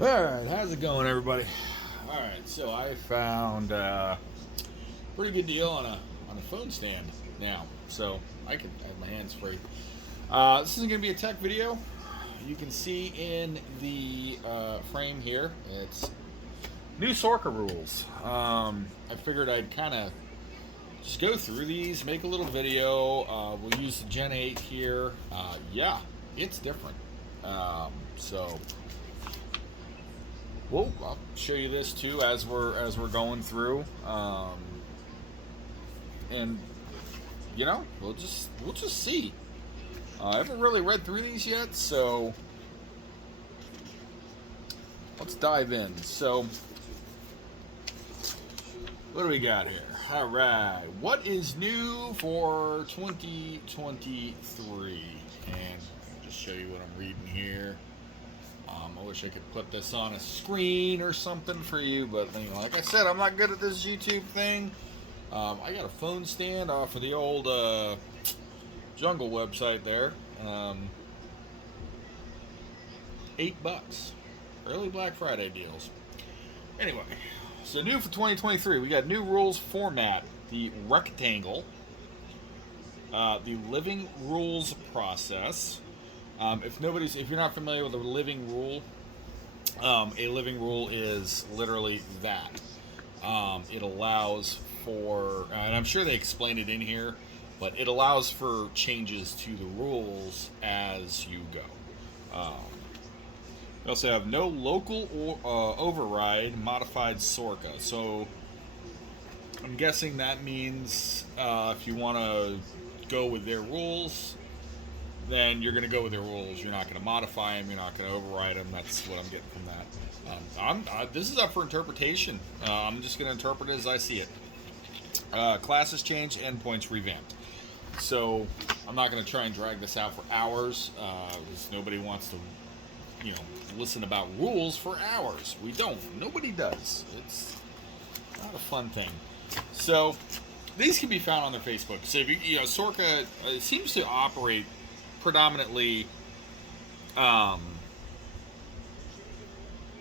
All right, how's it going, everybody? All right, so I found a pretty good deal on a phone stand now, so I can have my hands free. This isn't going to be a tech video. You can see in the frame here, it's new Sorca rules. I figured I'd kind of just go through these, make a little video. We'll use the Gen 8 here. Yeah, it's different. So well, I'll show you this too as we're going through, and we'll just see. I haven't really read through these yet, so let's dive in. So, what do we got here? All right, what is new for 2023? And I'll just show you what I'm reading here. I wish I could put this on a screen or something for you, but like I said, I'm not good at this YouTube thing. I got a phone stand off of the old Jungle website there. $8. Early Black Friday deals. Anyway, so new for 2023, we got new rules format: the rectangle, the living rules process. If you're not familiar with a living rule, a living rule is literally that. It allows for, and I'm sure they explain it in here, but it allows for changes to the rules as you go. We also have no local or override modified SORCA. So I'm guessing that means if you want to go with their rules, then you're going to go with their rules. You're not going to modify them. You're not going to override them. That's what I'm getting from that. This is up for interpretation. I'm just going to interpret it as I see it. Classes changed, endpoints revamped. So I'm not going to try and drag this out for hours because nobody wants to, listen about rules for hours. We don't. Nobody does. It's not a fun thing. So these can be found on their Facebook. So if Sorca seems to operate predominantly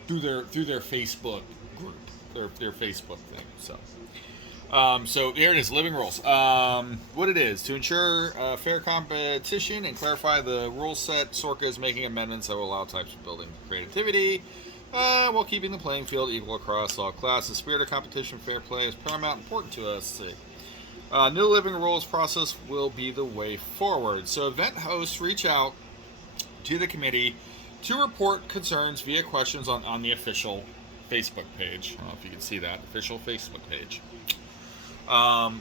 through their Facebook group, their Facebook thing. So here it is, living rules. What it is: to ensure fair competition and clarify the rule set, Sorca is making amendments that will allow types of building creativity while keeping the playing field equal across all classes. Spirit of competition, fair play is paramount important to us. New living rules process will be the way forward. So event hosts reach out to the committee to report concerns via questions on the official Facebook page. I don't know if you can see that. Official Facebook page.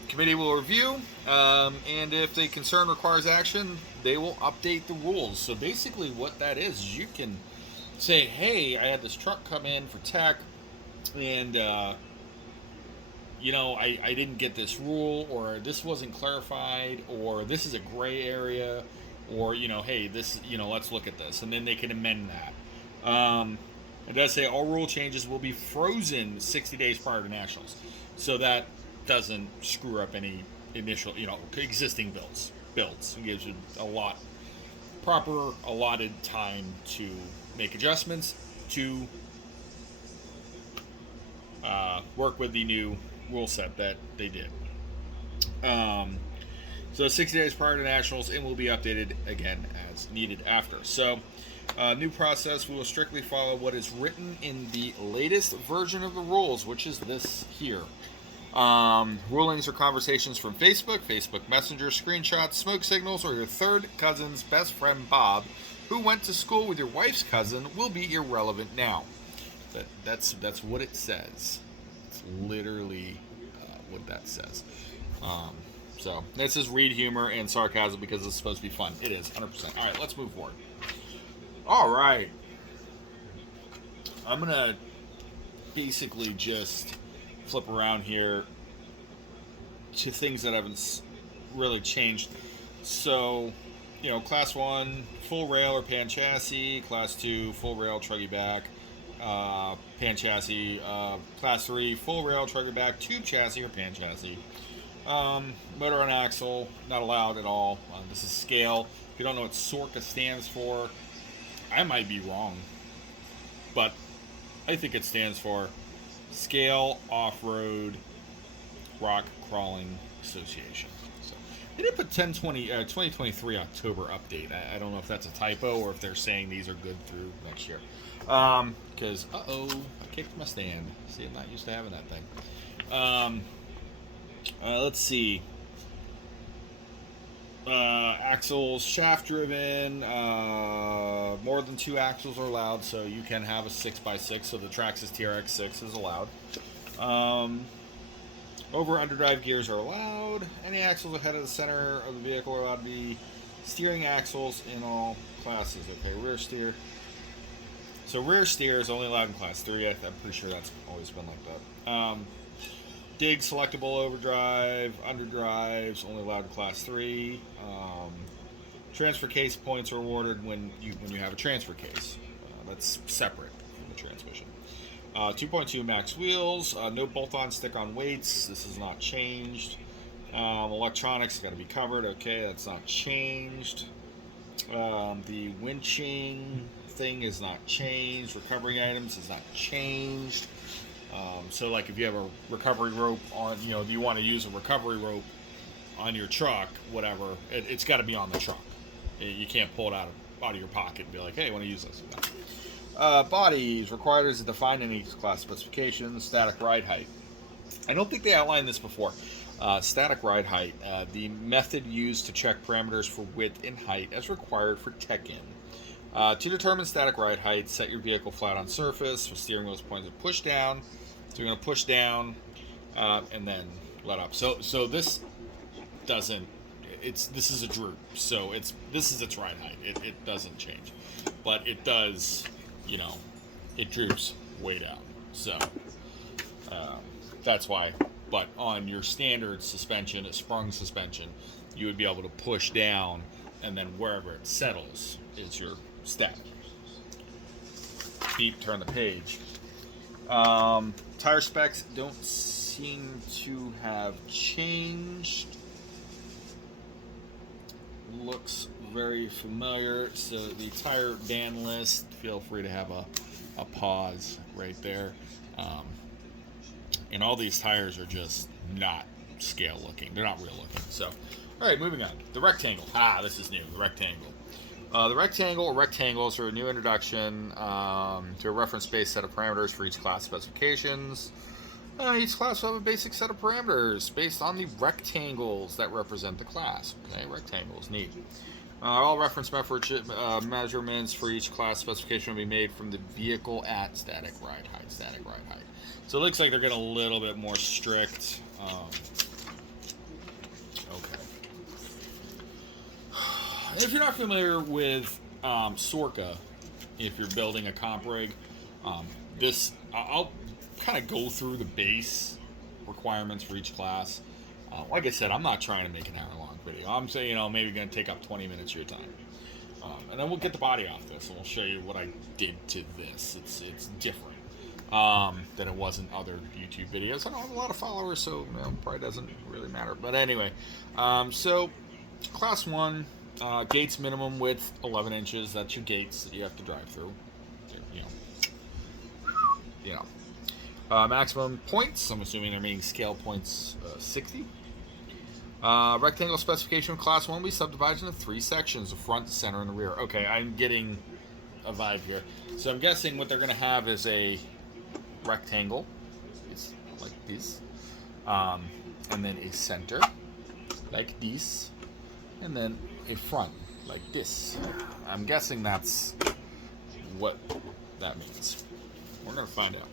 Committee will review, and if the concern requires action, they will update the rules. So basically what that is you can say, hey, I had this truck come in for tech, and I didn't get this rule, or this wasn't clarified, or this is a gray area, or, hey, this, let's look at this. And then they can amend that. It does say all rule changes will be frozen 60 days prior to nationals. So that doesn't screw up any initial, existing builds. It gives you proper allotted time to make adjustments to work with the new rule set that they did. So 60 days prior to nationals, and will be updated again as needed after. So new process, we will strictly follow what is written in the latest version of the rules, which is this here. Rulings or conversations from Facebook Messenger, screenshots, smoke signals, or your third cousin's best friend Bob, who went to school with your wife's cousin, will be irrelevant now. That's what it says. It's literally what that says. So this is read humor and sarcasm because it's supposed to be fun. It is 100%. All right, let's move forward. All right, I'm gonna basically just flip around here to things that haven't really changed. So, class 1, full rail or pan chassis. Class 2, full rail, truggy back, pan chassis. Class 3, full rail, truggy back, tube chassis or pan chassis. Motor and axle, not allowed at all. This is scale. If you don't know what SORCA stands for, I might be wrong, but I think it stands for Scale Off-Road Rock Crawling Association. So they did put 2023 October update. I don't know if that's a typo or if they're saying these are good through next year. Because, I kicked my stand. See, I'm not used to having that thing. Let's see. Axles shaft driven. More than 2 axles are allowed, so you can have a 6x6. So the Traxxas TRX6 is allowed. Over underdrive gears are allowed. Any axles ahead of the center of the vehicle are allowed to be steering axles in all classes. Okay, rear steer. So rear steer is only allowed in class 3. I'm pretty sure that's always been like that. Dig selectable overdrive, underdrives only allowed in class 3. Transfer case points are awarded when you have a transfer case. That's separate from the transmission. 2.2 max wheels, no bolt-on stick-on weights. This is not changed. Electronics got to be covered. Okay, that's not changed. The winching thing is not changed. Recovery items is not changed. So, like, if you have a recovery rope on, you want to use a recovery rope on your truck, whatever, it's got to be on the truck. You can't pull it out of your pocket and be like, hey, I want to use this. Bodies required as defined in each class specification. Static ride height. I don't think they outlined this before. Static ride height. The method used to check parameters for width and height as required for tech-in. To determine static ride height, set your vehicle flat on surface with steering wheels pointed push down. So you're going to push down and then let up. So this doesn't. This is a droop. So this is its ride height. It doesn't change, but it does. It droops way down. So that's why. But on your standard suspension, a sprung suspension, you would be able to push down, and then wherever it settles is your step. Beep, turn the page. Tire specs don't seem to have changed. Looks very familiar. So the tire band list, feel free to have a pause right there. And all these tires are just not scale looking. They're not real looking. So, all right, moving on. The rectangle. This is new. The rectangle. The rectangle or rectangles are a new introduction to a reference-based set of parameters for each class specifications. Each class will have a basic set of parameters based on the rectangles that represent the class. Okay, rectangles, neat. All reference measurements for each class specification will be made from the vehicle at static ride height. Static ride height. So it looks like they're getting a little bit more strict. Okay. If you're not familiar with SORCA, if you're building a comp rig, I'll kind of go through the base requirements for each class. Like I said, I'm not trying to make an hour-long video. I'm saying, maybe going to take up 20 minutes of your time. And then we'll get the body off this, and we'll show you what I did to this. It's different than it was in other YouTube videos. I don't have a lot of followers, so probably doesn't really matter. But anyway, so class 1, gates minimum width 11 inches. That's your gates that you have to drive through. Maximum points, I'm assuming they're meaning scale points, 60. Rectangle specification of class 1 will be subdivided into 3 sections: the front, the center, and the rear. Okay, I'm getting a vibe here. So I'm guessing what they're going to have is a rectangle. It's like this. And then a center, like this. And then a front, like this. I'm guessing that's what that means. We're going to find out.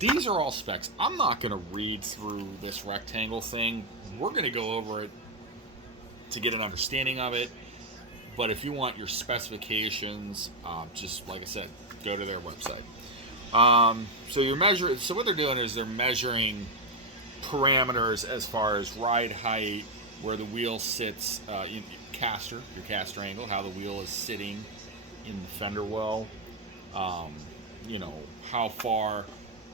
These are all specs. I'm not going to read through this rectangle thing. We're going to go over it to get an understanding of it. But if you want your specifications, just like I said, go to their website. So what they're doing is they're measuring parameters as far as ride height, where the wheel sits, your caster angle, how the wheel is sitting in the fender well. How far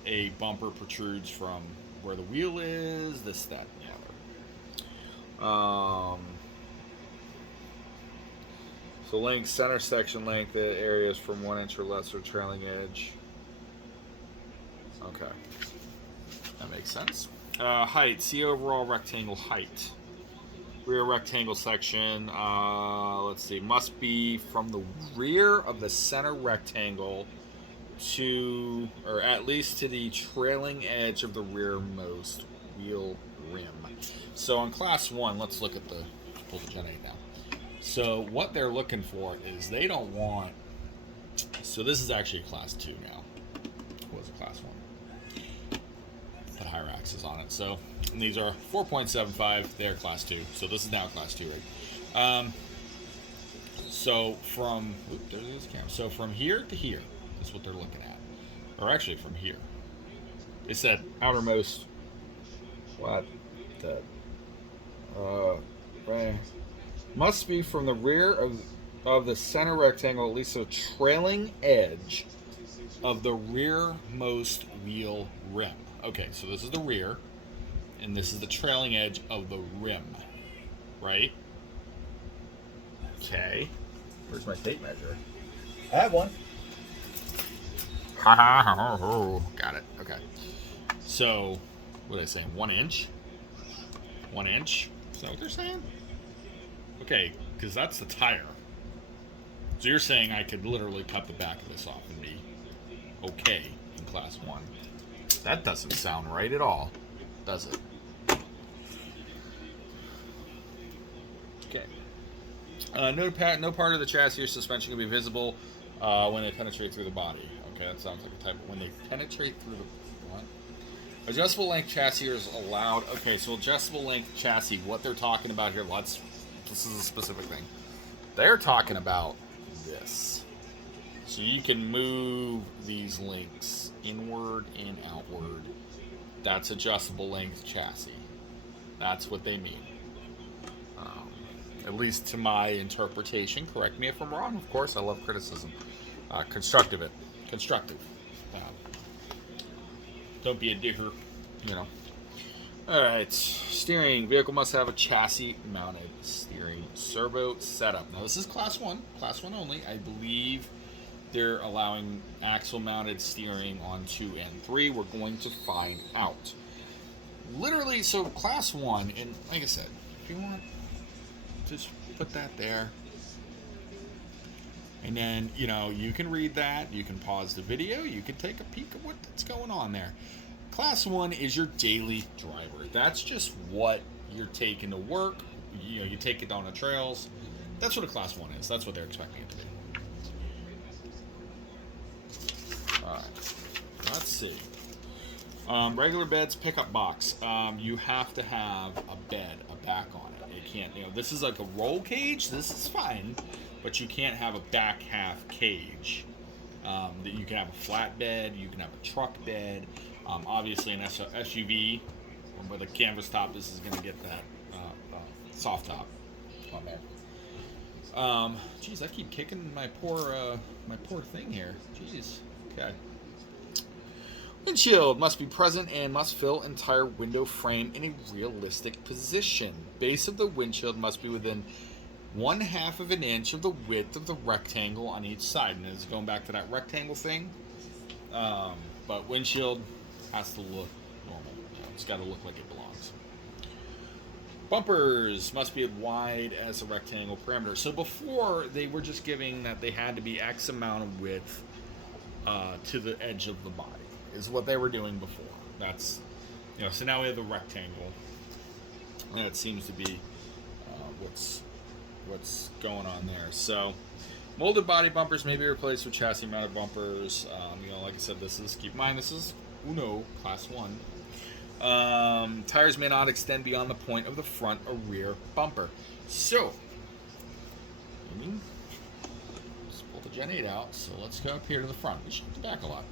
a bumper protrudes from where the wheel is, this, that, and the other. So length, center section length, the areas from 1 inch or less or trailing edge. Okay. That makes sense. Height, see overall rectangle height. Rear rectangle section, let's see, must be from the rear of the center rectangle to, or at least to the trailing edge of the rearmost wheel rim. So on class 1, let's look at the, pull the Gen 8 now. So what they're looking for is they don't want, so this is actually a class 2 now. It was a class 1. Put higher axes on it. So and these are 4.75, they're class 2. So this is now class 2, right? So from, there's this camera. So from here to here is what they're looking at. Or actually from here. It's that outermost, what? That, right. Must be from the rear of the center rectangle, at least a trailing edge of the rearmost wheel rim. Okay, so this is the rear, and this is the trailing edge of the rim, right? Okay. Where's my tape measure? I have one. Ha ha ha ha. Got it. Okay. So, what are they saying? 1 inch? 1 inch? Is that what they're saying? Okay, because that's the tire. So you're saying I could literally cut the back of this off and be okay in class 1. That doesn't sound right at all, does it? Okay. No part of the chassis or suspension can be visible when they penetrate through the body. Okay, that sounds like a type of when they penetrate through the what? Adjustable length chassis is allowed. Okay, so adjustable length chassis. What they're talking about here? This is a specific thing. They're talking about this. So you can move these links inward and outward. That's adjustable length chassis. That's what they mean. At least to my interpretation. Correct me if I'm wrong. Of course, I love criticism. Constructive. Don't be a digger, you know. Alright, steering. Vehicle must have a chassis mounted steering servo setup. Now this is class 1 only. I believe they're allowing axle mounted steering on 2 and 3. We're going to find out. Literally, so class 1, and like I said, if you want, just put that there. And then, you can read that, you can pause the video, you can take a peek at what's going on there. Class 1 is your daily driver. That's just what you're taking to work. You take it on the trails. That's what a class 1 is. That's what they're expecting it to be. Alright. Let's see. Regular beds, pickup box. You have to have a bed, a back on it. It can't, this is like a roll cage. This is fine. But you can't have a back half cage. That you can have a flat bed. You can have a truck bed. Obviously, an SUV with a canvas top, this is going to get that soft top on there. Geez, I keep kicking my poor thing here. Jeez. Okay. Windshield must be present and must fill entire window frame in a realistic position. Base of the windshield must be within 1/2 of an inch of the width of the rectangle on each side. And it's going back to that rectangle thing. But windshield has to look normal. It's got to look like it belongs. Bumpers must be as wide as a rectangle parameter. So before, they were just giving that they had to be X amount of width to the edge of the body, is what they were doing before. That's, so now we have the rectangle. And that seems to be what's going on there. So, molded body bumpers may be replaced with chassis mounted bumpers. Like I said, keep in mind, this is Uno, class 1. Tires may not extend beyond the point of the front or rear bumper. So, let's pull the Gen 8 out. So let's go up here to the front. We should get the back a lot.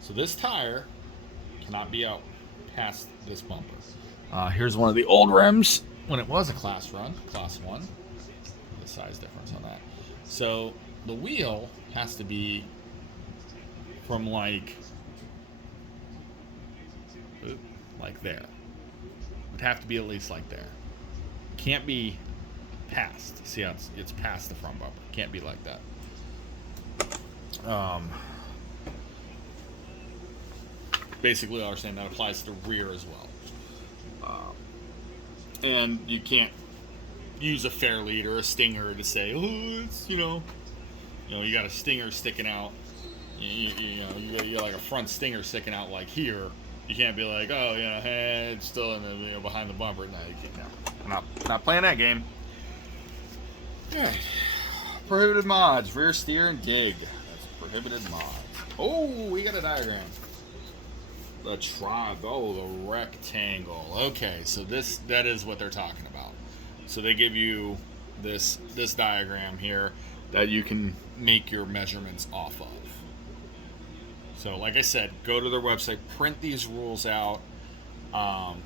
So this tire cannot be out past this bumper. Here's one of the old rims when it was a class 1. The size difference on that. So the wheel has to be from like there. It'd have to be at least like there. Can't be past. See how it's past the front bumper. Can't be like that. Basically, I understand that applies to the rear as well. And you can't use a fair lead or a stinger to say, oh, it's, you got a stinger sticking out. You got like a front stinger sticking out like here. You can't be like, oh, hey, it's still in the, behind the bumper. No, you can't. No, I'm not playing that game. All right. Prohibited mods, rear steer and dig. That's prohibited mods. Oh, we got a diagram. The the rectangle. Okay, so that is what they're talking about. So they give you this diagram here that you can make your measurements off of. So like I said, go to their website, print these rules out.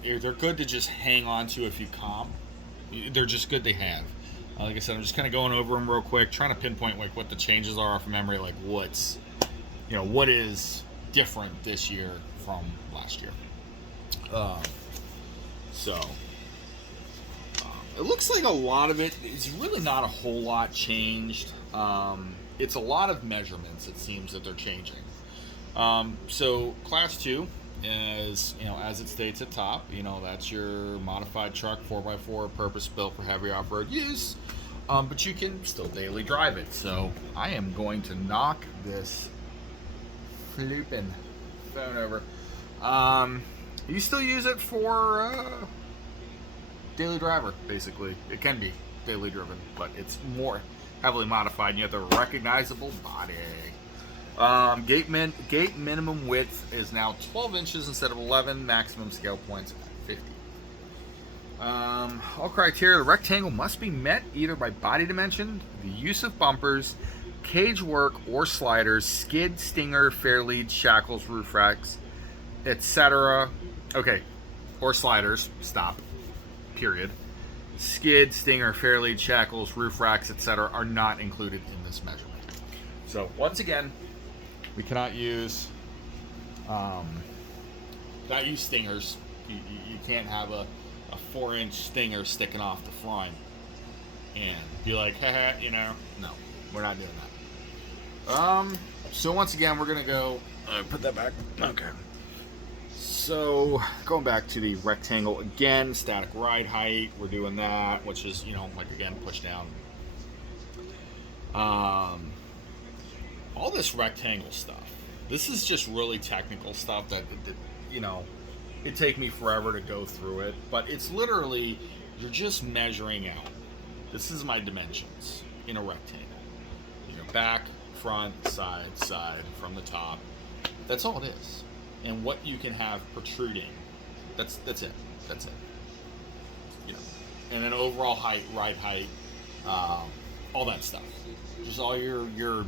They're good to just hang on to if you comp. They're just good to have. Like I said, I'm just kind of going over them real quick, trying to pinpoint like what the changes are off of memory, like what is different this year from last year. It looks like a lot of it is really not a whole lot changed. It's a lot of measurements, it seems, that they're changing. So Class 2 is, as it states at top, that's your modified truck, 4x4, purpose-built for heavy off-road use. But you can still daily drive it. So I am going to knock this flipping phone over. You still use it for daily driver, basically. It can be daily driven, but it's more heavily modified, and you have the recognizable body. Gate minimum width is now 12 inches instead of 11. Maximum scale points 50. All criteria: the rectangle must be met either by body dimension, the use of bumpers, cage work or sliders, skid, stinger, fair lead, shackles, roof racks, etc. Okay, or sliders. Stop. Period. Skid, stinger, fair lead, shackles, roof racks, etc. are not included in this measurement. So once again, we cannot use stingers. You can't have a 4-inch stinger sticking off the front and be like, haha, no, we're not doing that. So once again, we're gonna go put that back. Okay. So going back to the rectangle again, static ride height, we're doing that, which is like again push down. All this rectangle stuff. This is just really technical stuff that it'd take me forever to go through it, but it's literally, you're just measuring out. This is my dimensions in a rectangle. Back, front, side, from the top. That's all it is. And what you can have protruding. That's it. And then overall height, ride height, all that stuff. Just all your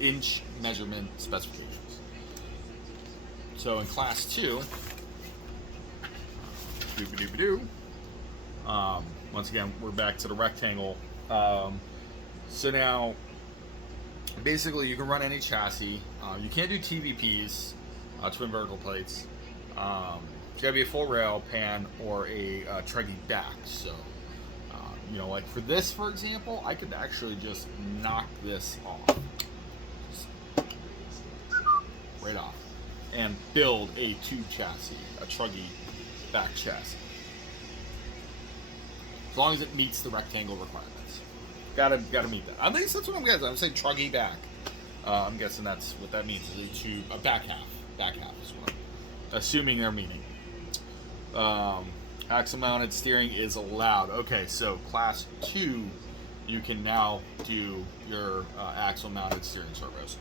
inch measurement specifications. So in Class 2, once again, we're back to the rectangle. So now, basically, you can run any chassis. You can't do TVPs, twin vertical plates. It's got to be a full rail, pan, or a truggy back. So, like for this, for example, I could actually just knock this off. Right off. And build a tube chassis, a truggy back chassis. As long as it meets the rectangle requirements. Gotta meet that. At least that's what I'm guessing. I'm saying truggy back. I'm guessing that's what that means. Is a tube, a back half. Back half is what I'm assuming they're meaning. Axle mounted steering is allowed. Okay, so Class 2, you can now do your axle mounted steering servos.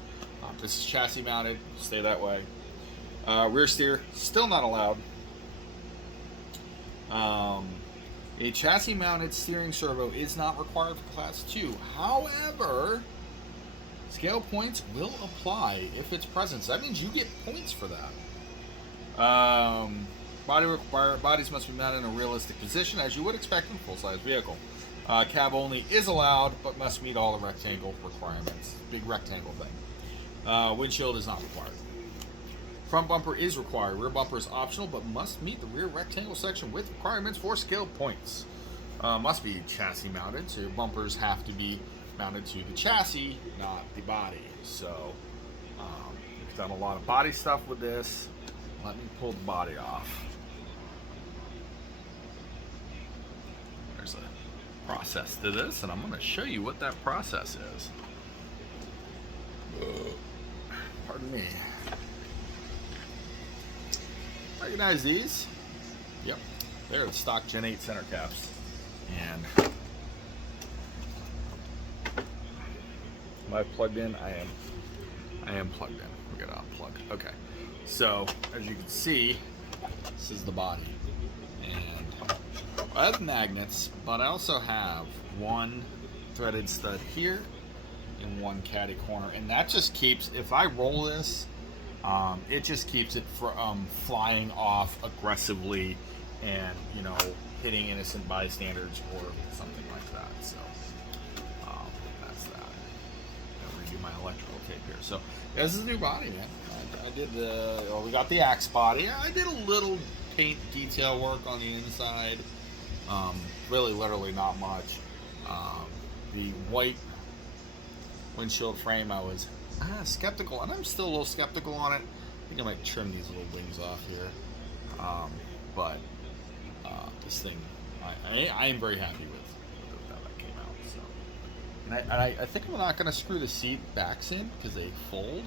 This is chassis mounted, stay that way. Rear steer, still not allowed. A chassis mounted steering servo is not required for Class 2. However, scale points will apply if it's present. So that means you get points for that. Bodies must be mounted in a realistic position, as you would expect in a full-size vehicle. Cab only is allowed, but must meet all the rectangle requirements. Big rectangle thing. Windshield is not required. Front bumper is required. Rear bumper is optional, but must meet the rear rectangle section with requirements for scale points. Must be chassis mounted, so your bumpers have to be mounted to the chassis, not the body. So we've done a lot of body stuff with this. Let me pull the body off. There's a process to this, and I'm going to show you what that process is. Pardon me. Recognize these? Yep, they're the stock Gen 8 center caps. And am I plugged in? I am plugged in. We gotta unplug. Okay. So as you can see, this is the body. And I have magnets, but I also have one threaded stud here and one caddy corner. And that just keeps, if I roll this, it just keeps it from flying off aggressively and, you know, hitting innocent bystanders or something like that. So that's that. I'll redo my electrical tape here. So this is the new body, man. I did we got the axe body. I did a little paint detail work on the inside. Really, literally not much. The white windshield frame, I was skeptical, and I'm still a little skeptical on it. I think I might trim these little wings off here. But this thing, I am very happy with how that came out. So, and I think I'm not going to screw the seat backs in because they fold.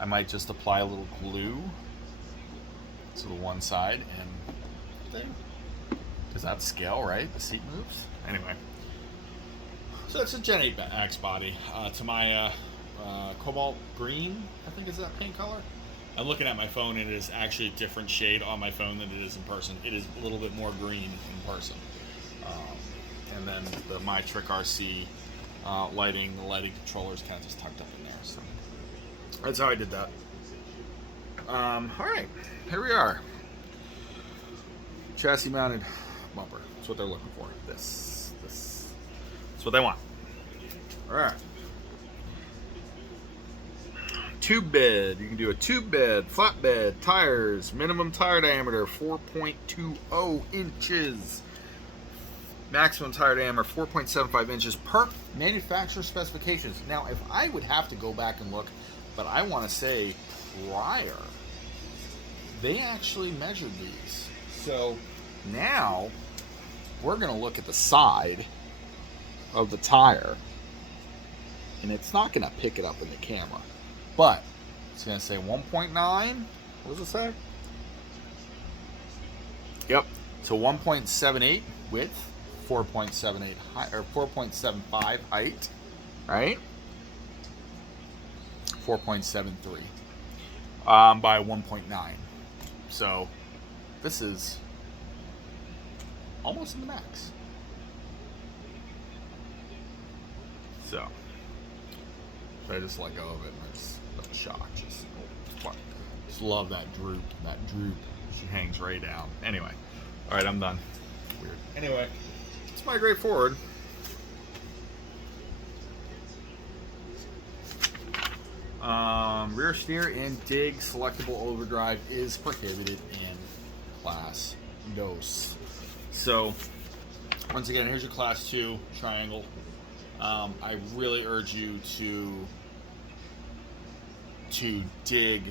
I might just apply a little glue to the one side and there. Does that scale, right? The seat moves. Anyway, so it's a Gen 8 axe body. To my cobalt green, I think is that paint color. I'm looking at my phone, and it is actually a different shade on my phone than it is in person. It is a little bit more green in person. And then the My Trick RC lighting, the lighting controller is kind of just tucked up in there. So that's how I did that. All right, here we are. Chassis mounted bumper. That's what they're looking for. This. That's what they want. All right. Tube bed. You can do a tube bed, flat bed, tires, minimum tire diameter 4.20 inches. Maximum tire diameter 4.75 inches per manufacturer specifications. Now, if I would have to go back and look, but I want to say prior, they actually measured these. So now we're going to look at the side of the tire, and it's not going to pick it up in the camera. But it's going to say 1.9. What does it say? Yep. So 1.78 width, 4.78 height, or 4.75 height, right? 4.73 by 1.9. So this is almost in the max. So I just let go of it, and it's a shock. Just love that droop. That droop. She hangs right down. Anyway, all right, I'm done. Weird. Anyway, let's migrate forward. Rear steer and dig selectable overdrive is prohibited in Class Dos. So once again, here's your Class 2 triangle. I really urge you to dig.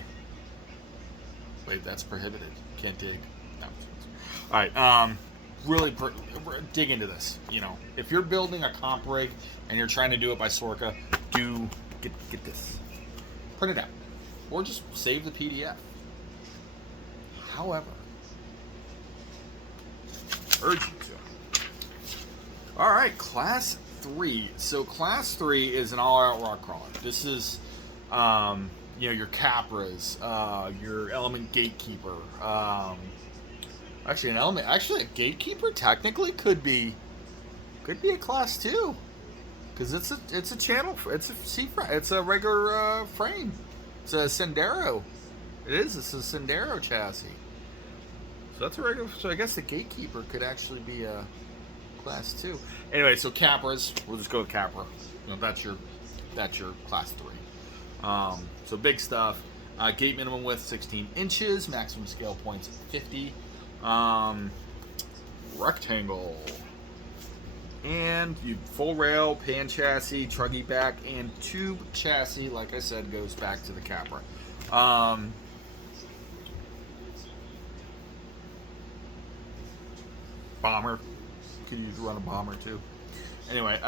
Wait, that's prohibited. Can't dig. No. All right. Really dig into this. You know, if you're building a comp rig and you're trying to do it by Sorca, do get this. Print it out, or just save the PDF. However, urge you to. All right, Class 3. So Class 3 is an all-out rock crawler. This is, you know, your Capras, your Element Gatekeeper. Actually, a Gatekeeper technically could be a Class 2, because it's a channel. It's a C-frame. It's a regular frame. It's a Sendero. It's a Sendero chassis. So that's a regular. So I guess the Gatekeeper could actually be a Class 2. Anyway, so Capras, we'll just go with Capra. You know, that's your Class 3. So big stuff. Gate minimum width 16 inches, maximum scale points 50. Rectangle. And you full rail, pan chassis, truggy back, and tube chassis, like I said, goes back to the Capra. Bomber. Could use run a bomber too. Anyway,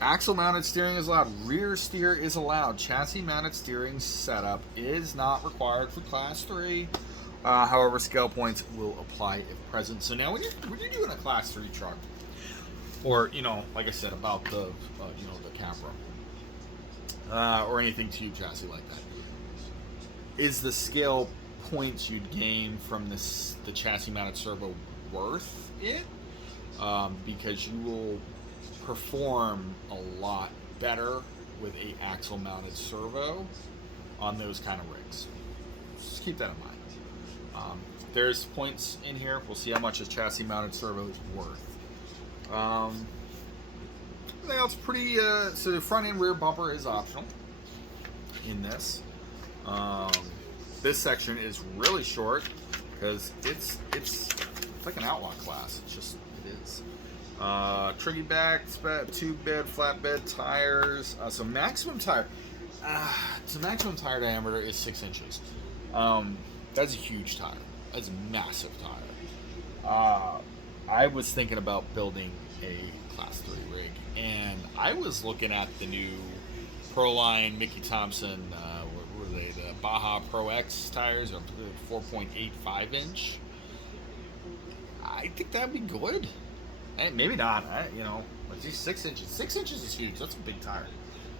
axle mounted steering is allowed. Rear steer is allowed. Chassis mounted steering setup is not required for Class 3. However, scale points will apply if present. So now when you're doing a Class 3 truck, or, like I said about the, the Capra, or anything tube chassis like that, is the scale points you'd gain from the chassis mounted servo worth it? Because you will perform a lot better with a axle mounted servo on those kind of rigs. Just keep that in mind. There's points in here. We'll see how much a chassis mounted servo is worth. Everything else pretty. So the front and rear bumper is optional in this. This section is really short because it's like an outlaw class. It is. Triggy back, tube bed, flatbed tires. So maximum tire. So maximum tire diameter is 6 inches. That's a huge tire. That's a massive tire. I was thinking about building a Class 3 rig, and I was looking at the new Proline Mickey Thompson, what were they, the Baja Pro X tires, or 4.85 inch. I think that'd be good. Hey, maybe not. But these 6 inches. 6 inches is huge. That's a big tire.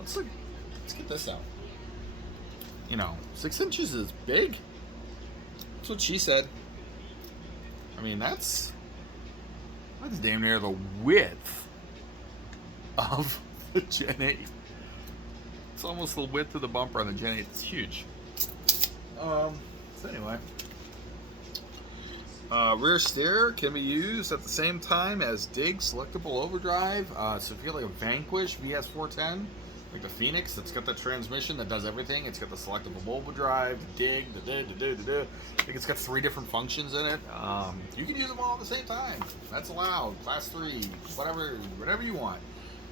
Let's get this out. 6 inches is big. That's what she said. I mean, that's damn near the width of the Gen 8. It's almost the width of the bumper on the Gen 8. It's huge. So anyway. Rear steer can be used at the same time as dig, selectable overdrive. So if you have like a Vanquish VS410, like the Phoenix, that's got the transmission that does everything. It's got the selectable overdrive, dig, I think it's got 3 different functions in it. You can use them all at the same time. That's allowed. Class 3, whatever you want.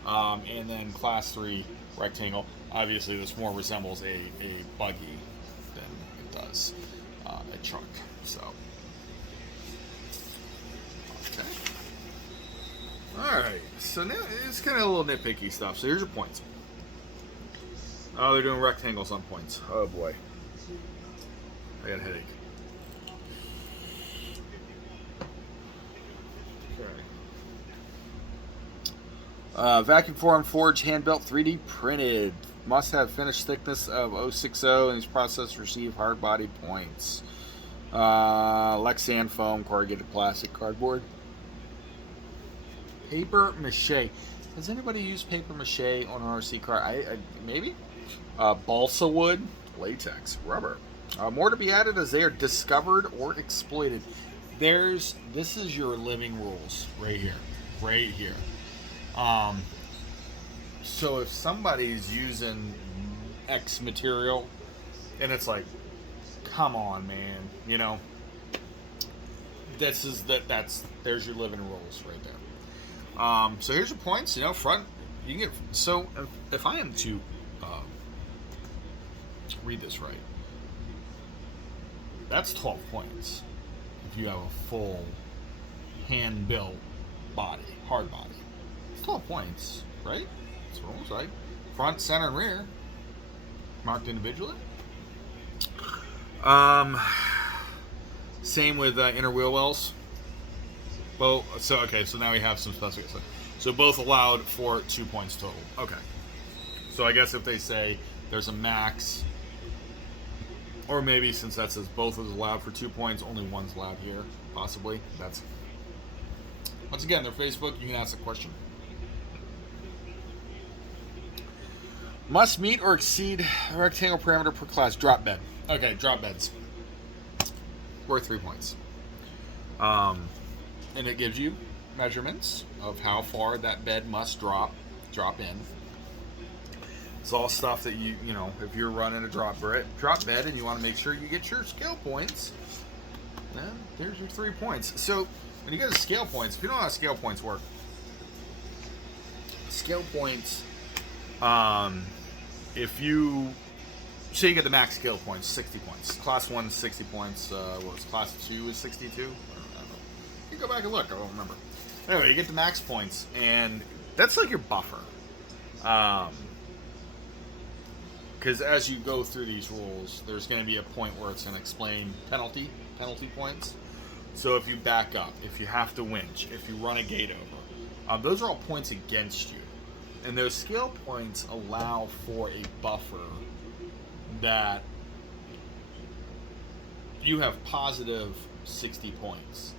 And then Class 3 rectangle. Obviously, this more resembles a buggy than it does a truck. So. Okay. Alright, so now it's kind of a little nitpicky stuff. So here's your points. Oh, they're doing rectangles on points. Oh boy. I got a headache. Okay. Vacuum formed, forged, hand-built, 3D printed. Must have finished thickness of 060, and these processes receive hard body points. Lexan foam, corrugated plastic, cardboard. Paper mache. Does anybody use paper mache on an RC car? I maybe. Balsa wood, latex, rubber. More to be added as they are discovered or exploited. This is your living rules right here. So if somebody's using X material, and it's like, come on, man, there's your living rules right there. So here's your points. Front, you can get. So if I am to read this right, that's 12 points. If you have a full hand-built body, hard body, it's 12 points, right? That's what it looks like. Front, center, and rear marked individually. Same with inner wheel wells. Well, so now we have some specifications. So both allowed for 2 points total. Okay. So I guess if they say there's a max, or maybe since that says both is allowed for 2 points, only one's allowed here, possibly. That's, once again, their Facebook, you can ask a question. Must meet or exceed rectangle parameter per class. Drop bed. Okay, drop beds. Worth 3 points. And it gives you measurements of how far that bed must drop in. It's all stuff that if you're running a drop bed and you want to make sure you get your scale points, then there's your 3 points. So when you get to scale points, if you don't know how scale points work, Scale points, if you say you get the max skill points, 60 points. Class 1 is 60 points. What was Class 2 is 62? I don't know. You go back and look. I don't remember. Anyway, you get the max points, and that's like your buffer. Because as you go through these rules, there's going to be a point where it's going to explain penalty points. So if you back up, if you have to winch, if you run a gate over, those are all points against you. And those skill points allow for a buffer that you have positive 60 points.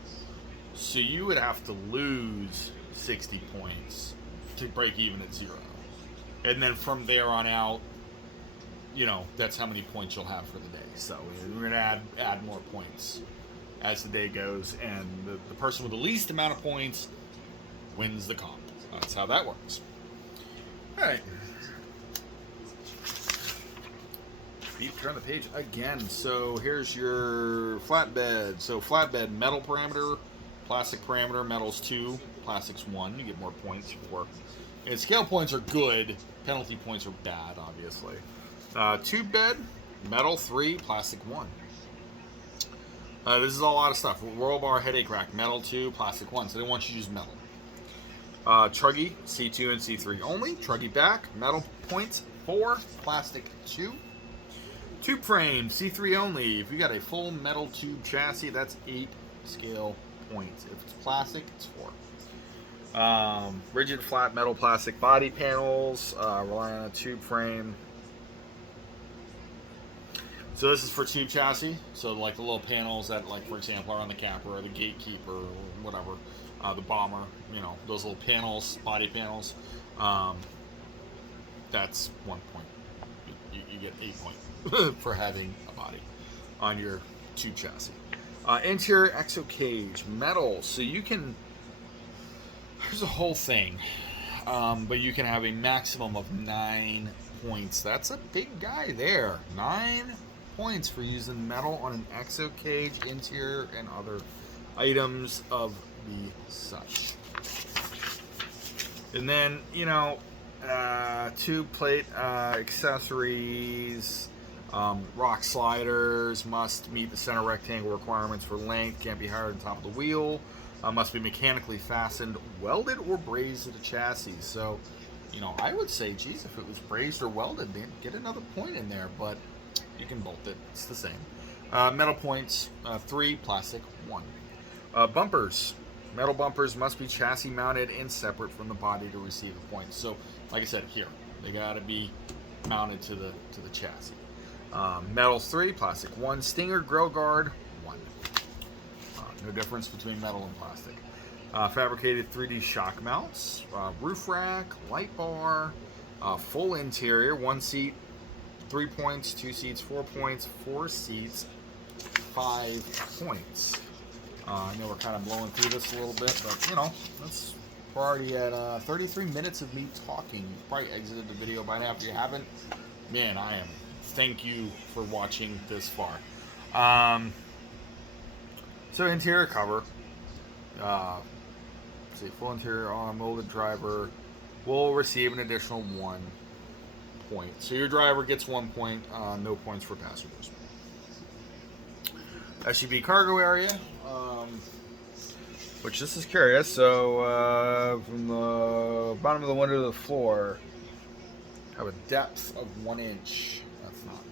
So you would have to lose 60 points to break even at 0. And then from there on out, you know, that's how many points you'll have for the day. So we're going to add more points as the day goes, and the person with the least amount of points wins the comp. That's how that works. All right. Turn the page again. So here's your flatbed. So flatbed, metal parameter, plastic parameter, metal's 2, plastic's 1. You get more points for. And scale points are good. Penalty points are bad, obviously. Tube bed, metal 3, plastic 1. This is a lot of stuff. Roll bar, headache rack, metal 2, plastic 1. So they want you to use metal. Truggy, C2 and C3 only. Truggy back, metal points 4, plastic 2. Tube frame, C3 only. If you got a full metal tube chassis, that's 8 scale points. If it's plastic, it's 4. Rigid flat metal plastic body panels, rely on a tube frame. So this is for tube chassis. So like the little panels that, like for example, are on the capper or the gatekeeper or whatever, the bomber. You know, those little panels, body panels. That's 1 point. You get 8 points for having a body on your tube chassis. Interior exo cage, metal. So you can. There's a whole thing, but you can have a maximum of 9 points. That's a big guy there. 9 points for using metal on an exo cage, interior, and other items of the such. And then, you know, tube plate accessories, rock sliders must meet the center rectangle requirements for length, can't be higher than the top of the wheel, must be mechanically fastened, welded, or brazed to the chassis. So, you know, I would say, geez, if it was brazed or welded, then get another point in there, but you can bolt it. It's the same. Metal points, 3, plastic, 1. Bumpers. Metal bumpers must be chassis mounted and separate from the body to receive a point. So, like I said, here, they got to be mounted to the chassis. Metal's 3, plastic 1. Stinger grill guard, 1. No difference between metal and plastic. Fabricated 3D shock mounts, roof rack, light bar, full interior, 1 seat, 3 points, 2 seats, 4 points, 4 seats, 5 points. I know we're kind of blowing through this a little bit, but you know, we're already at 33 minutes of me talking. You've probably exited the video by now. If you haven't, man, thank you for watching this far. So interior cover, full interior on molded driver will receive an additional 1 point. So your driver gets 1 point, no points for passengers. SUV cargo area, which this is curious. So from the bottom of the window to the floor, have a depth of 1 inch. That's not 1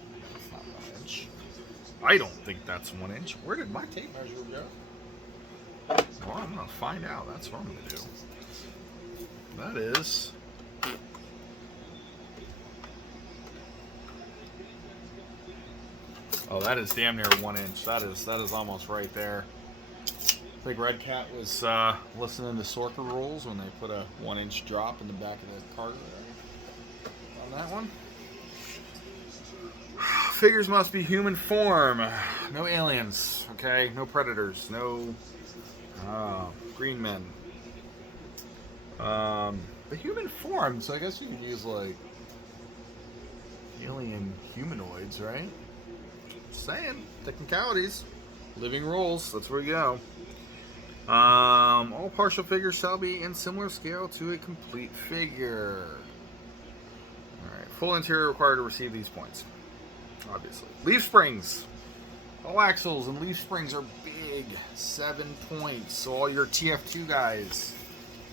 inch. I don't think that's 1 inch. Where did my tape measure go? Well, I'm gonna find out. That's what I'm gonna do. That is. Oh, that is damn near 1 inch. That is almost right there. I think Red Cat was listening to Sorca rules when they put a 1 inch drop in the back of the cargo on that one. Figures must be human form. No aliens, okay? No predators. No green men. The human form, so I guess you could use like alien humanoids, right? Just saying, technicalities, living rules, that's where we go. All partial figures shall be in similar scale to a complete figure. Alright, full interior required to receive these points. Obviously. Leaf springs. All axles and leaf springs are big. 7 points. So all your TF2 guys,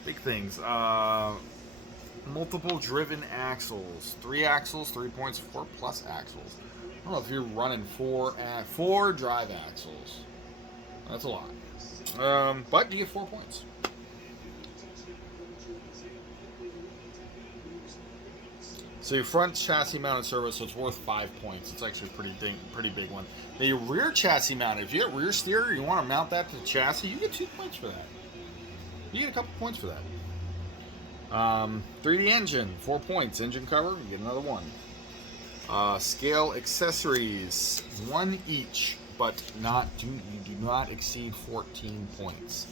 big things. Multiple driven axles. 3 axles, 3 points. 4 plus axles. I don't know if you're running 4 drive axles. That's a lot. But you get 4 points. So your front chassis mounted service, so it's worth 5 points. It's actually a pretty big one. Now your rear chassis mounted, if you get rear steer, you want to mount that to the chassis, you get 2 points for that. You get a couple points for that. 3D engine, 4 points. Engine cover, you get another 1. Scale accessories, 1 each, but you do not exceed 14 points.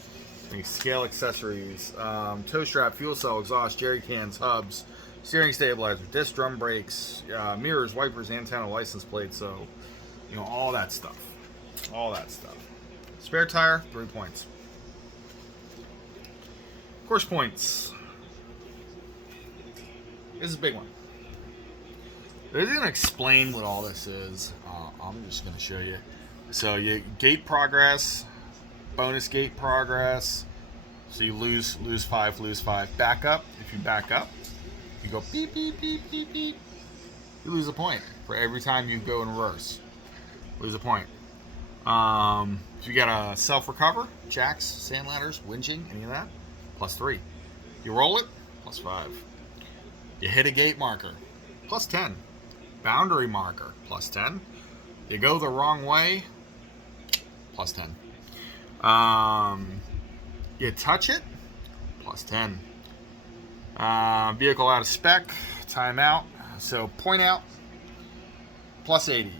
Scale accessories, tow strap, fuel cell, exhaust, jerry cans, hubs, steering stabilizer, disc drum brakes, mirrors, wipers, antenna, license plate, so, you know, all that stuff. All that stuff. Spare tire, 3 points. Course points. This is a big one. They're going to explain what all this is. I'm just going to show you. So you gate progress, bonus gate progress. So you lose 5, lose 5. Back up. If you back up, you go beep, beep, beep, beep, beep. You lose a point for every time you go in reverse. Lose a point. If you got a self-recover, jacks, sand ladders, winching, any of that, plus 3. You roll it, plus 5. You hit a gate marker, plus 10. Boundary marker, plus 10. You go the wrong way, plus 10. You touch it, plus 10. Vehicle out of spec, timeout, so point out, plus 80.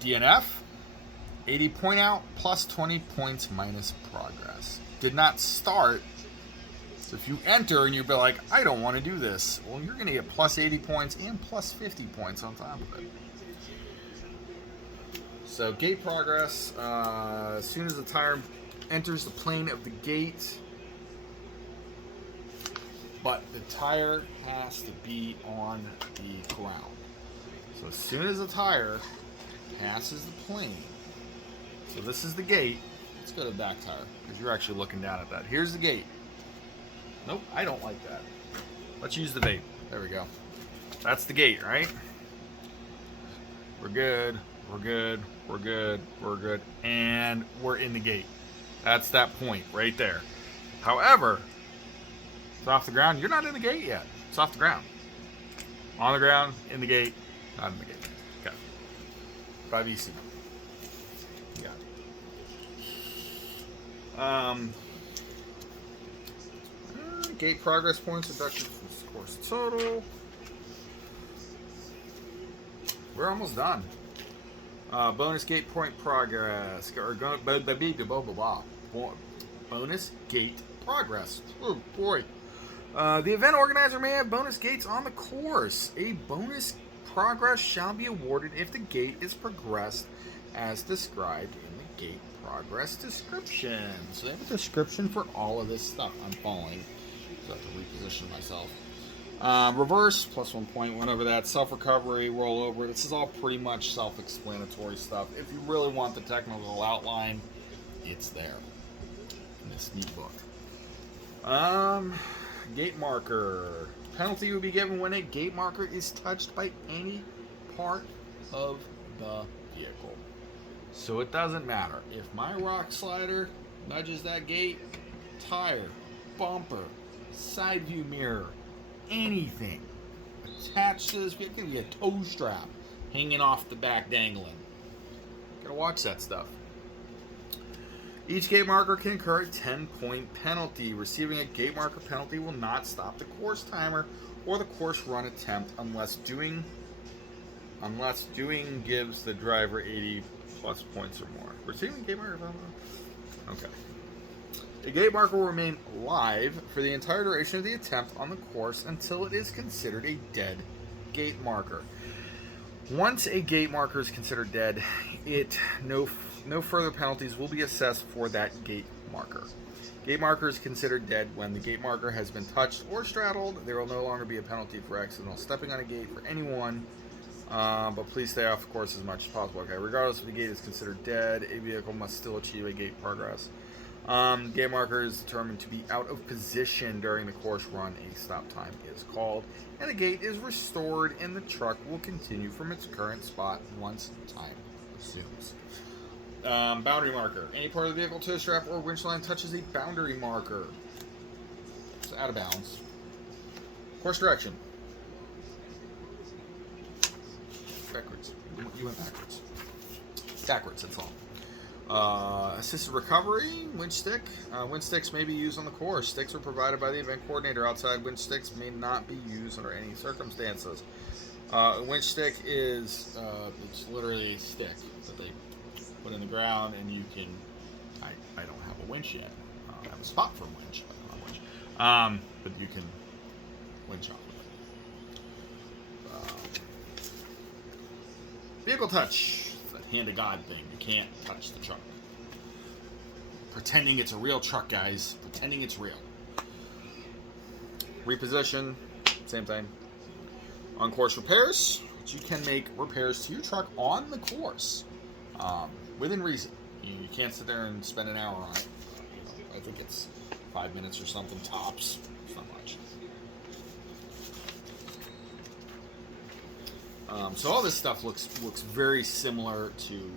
DNF, 80 point out, plus 20 points minus progress. Did not start. So if you enter and you'll be like, I don't want to do this, well, you're going to get plus 80 points and plus 50 points on top of it. So gate progress, as soon as the tire enters the plane of the gate, but the tire has to be on the ground. So as soon as the tire passes the plane, so this is the gate. Let's go to the back tire because you're actually looking down at that. Here's the gate. Nope, I don't like that. Let's use the vape. There we go. That's the gate, right? We're good. We're good. We're good. We're good. And we're in the gate. That's that point right there. However, it's off the ground. You're not in the gate yet. It's off the ground. On the ground, in the gate, not in the gate. Okay. 5 EC. Yeah. Gate progress points deducted from the course total. We're almost done. Bonus gate point progress. Bonus gate progress. Oh boy. The event organizer may have bonus gates on the course. A bonus progress shall be awarded if the gate is progressed as described in the gate progress description. So they have a description for all of this stuff. I'm following. So I have to reposition myself. Reverse, plus 1 point, went over that. Self-recovery, rollover. This is all pretty much self-explanatory stuff. If you really want the technical outline, it's there in this neat book. Gate marker. Penalty will be given when a gate marker is touched by any part of the vehicle. So it doesn't matter. If my rock slider nudges that gate, tire, bumper, side view mirror, anything attached to this vehicle, could be a tow strap hanging off the back dangling. Gotta watch that stuff. Each gate marker can incur a 10-point penalty. Receiving a gate marker penalty will not stop the course timer or the course run attempt unless doing gives the driver 80 plus points or more. Receiving gate marker penalty. Okay. The gate marker will remain live for the entire duration of the attempt on the course until it is considered a dead gate marker. Once a gate marker is considered dead, it no no further penalties will be assessed for that gate marker. Gate marker is considered dead when the gate marker has been touched or straddled. There will no longer be a penalty for accidental stepping on a gate for anyone, but please stay off course as much as possible. Okay, regardless if the gate is considered dead, a vehicle must still achieve a gate progress. Gate marker is determined to be out of position during the course run. A stop time is called, and the gate is restored, and the truck will continue from its current spot once time resumes. Boundary marker. Any part of the vehicle, tow strap, or winch line touches a boundary marker. It's out of bounds. Course direction. Backwards. You went backwards. Backwards, that's all. Assisted recovery, winch stick. Winch sticks may be used on the course. Sticks are provided by the event coordinator. Outside winch sticks may not be used under any circumstances. A winch stick is it's literally a stick that they put in the ground, and you can. I don't have a winch yet. I have a spot for a winch, but not a winch. But you can winch off with it. Vehicle touch. That hand of God thing. You can't touch the truck. Pretending it's a real truck, guys. Pretending it's real. Reposition. Same thing. On course repairs. You can make repairs to your truck on the course. Within reason. You can't sit there and spend an hour on it. I think it's 5 minutes or something tops. It's not much. So all this stuff looks very similar to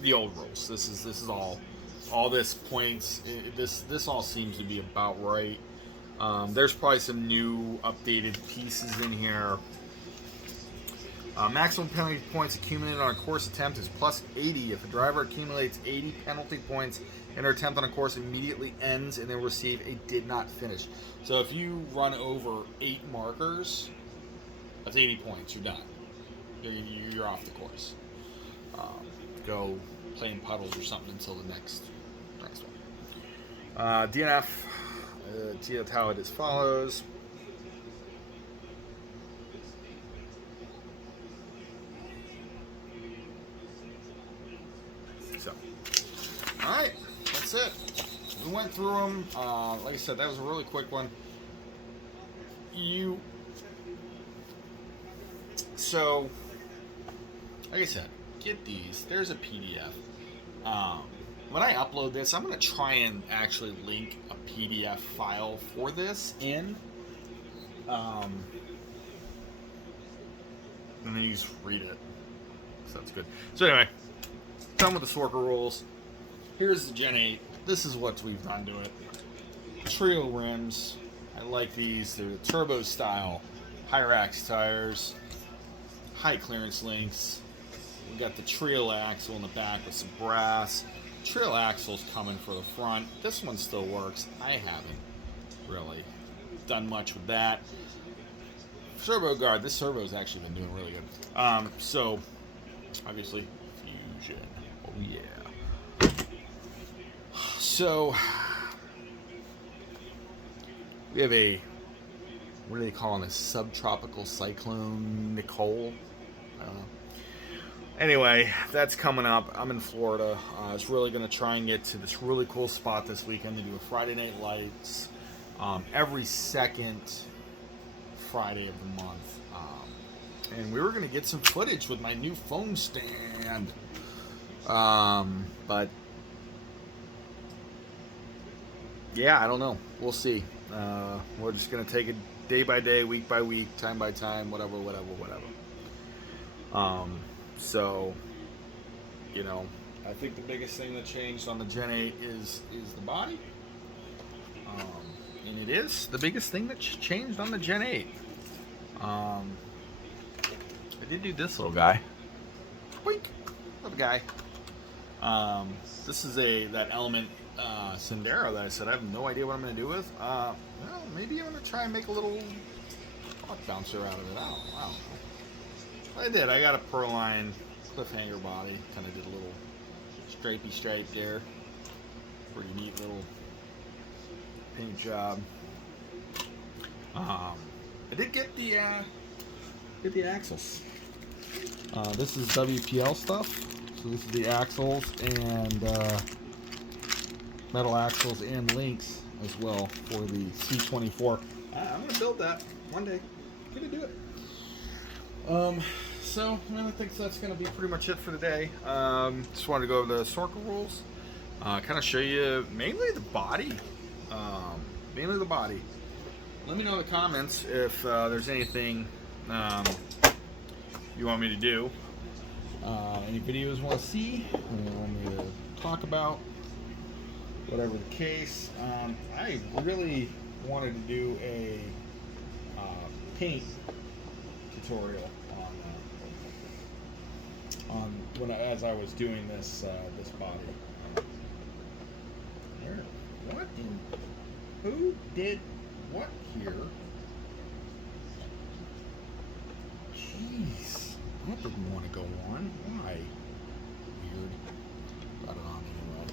the old rules. This is all this points. This all seems to be about right. There's probably some new updated pieces in here. Maximum penalty points accumulated on a course attempt is plus 80. If a driver accumulates 80 penalty points and their attempt on a course immediately ends and they receive a did not finish. So if you run over 8 markers, that's 80 points. You're done. You're off the course. Go play in puddles or something until the next one. DNF. Tell it as follows. So, all right, that's it. We went through them. Like I said, that was a really quick one. So, like I said, get these. There's a PDF. When I upload this, I'm going to try and actually link a PDF file for this in. And then you just read it. So that's good. So anyway, done with the Sorca rules. Here's the Gen 8. This is what we've done to it. Trio rims. I like these. They're the turbo style. Hyrax tires. High clearance links. We got the Trio axle in the back with some brass. Trio axle's coming for the front. This one still works. I haven't really done much with that. Turbo guard. This turbo's actually been doing really good. So, obviously, fusion. Oh, yeah. So, we have a, what are they calling this? Subtropical cyclone Nicole? Anyway, that's coming up. I'm in Florida. I was really going to try and get to this really cool spot this weekend to do a Friday Night Lights every second Friday of the month. And we were going to get some footage with my new phone stand. But, yeah, I don't know. We'll see. We're just going to take it day by day, week by week, time by time, whatever. So, you know, I think the biggest thing that changed on the Gen 8 is the body. And it is the biggest thing that changed on the Gen 8. I did do this little guy. Wink. Little guy. This is that Element Sendero that I said I have no idea what I'm going to do with. Well, maybe I'm going to try and make a little clock bouncer out of it. I don't know. I did. I got a Perline cliffhanger body. Kind of did a little stripey stripe there. Pretty neat little paint job. I did get the axles. This is WPL stuff. So this is the axles and metal axles and links as well for the C24. I'm gonna build that one day. Gonna do it. So I think that's gonna be pretty much it for today. Just wanted to go over the SORCA rules. Kind of show you mainly the body. Mainly the body. Let me know in the comments if there's anything you want me to do. Any videos you want to see, you want me to talk about, whatever the case. I really wanted to do a paint tutorial as I was doing this this body. What in? Who did what here? Jeez, that didn't want to go on. Why? Weird. Got it on anyway.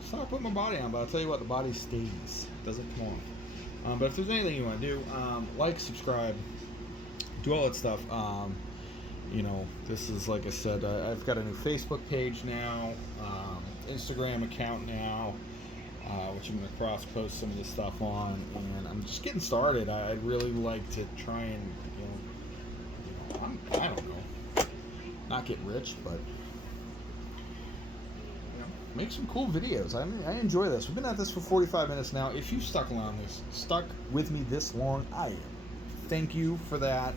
So I put my body on, but I'll tell you what, the body stays. Doesn't come off. But if there's anything you want to do, like, subscribe, do all that stuff. You know, this is, like I said, I've got a new Facebook page now, Instagram account now, which I'm going to cross-post some of this stuff on, and I'm just getting started. I'd really like to try and, I don't know, not get rich, but make some cool videos. I enjoy this. We've been at this for 45 minutes now. If you stuck with me this long, I thank you for that.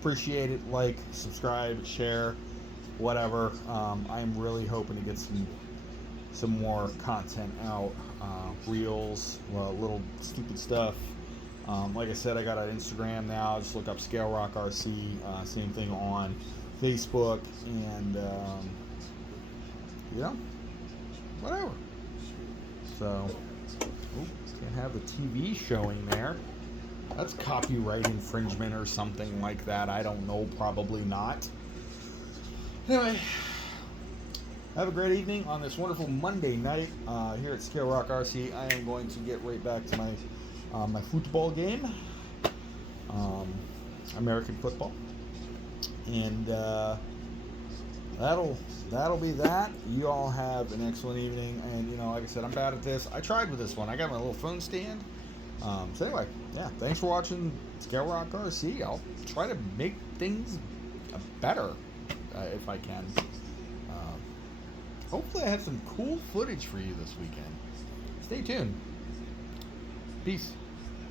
Appreciate it. Like, subscribe, share, whatever. I'm really hoping to get some more content out. Reels, little stupid stuff. Like I said, I got an Instagram now. Just look up SCALE-ROC RC. Same thing on Facebook, and whatever. So, can't have the TV showing there. That's copyright infringement or something like that. I don't know. Probably not. Anyway, have a great evening on this wonderful Monday night here at SCALE-ROC RC. I am going to get right back to my football game, American football, and that'll be that. You all have an excellent evening, and like I said, I'm bad at this. I tried with this one. I got my little phone stand. So anyway, yeah, thanks for watching SCALE-ROC RC. I'll try to make things better if I can. Hopefully I have some cool footage for you this weekend. Stay tuned. Peace.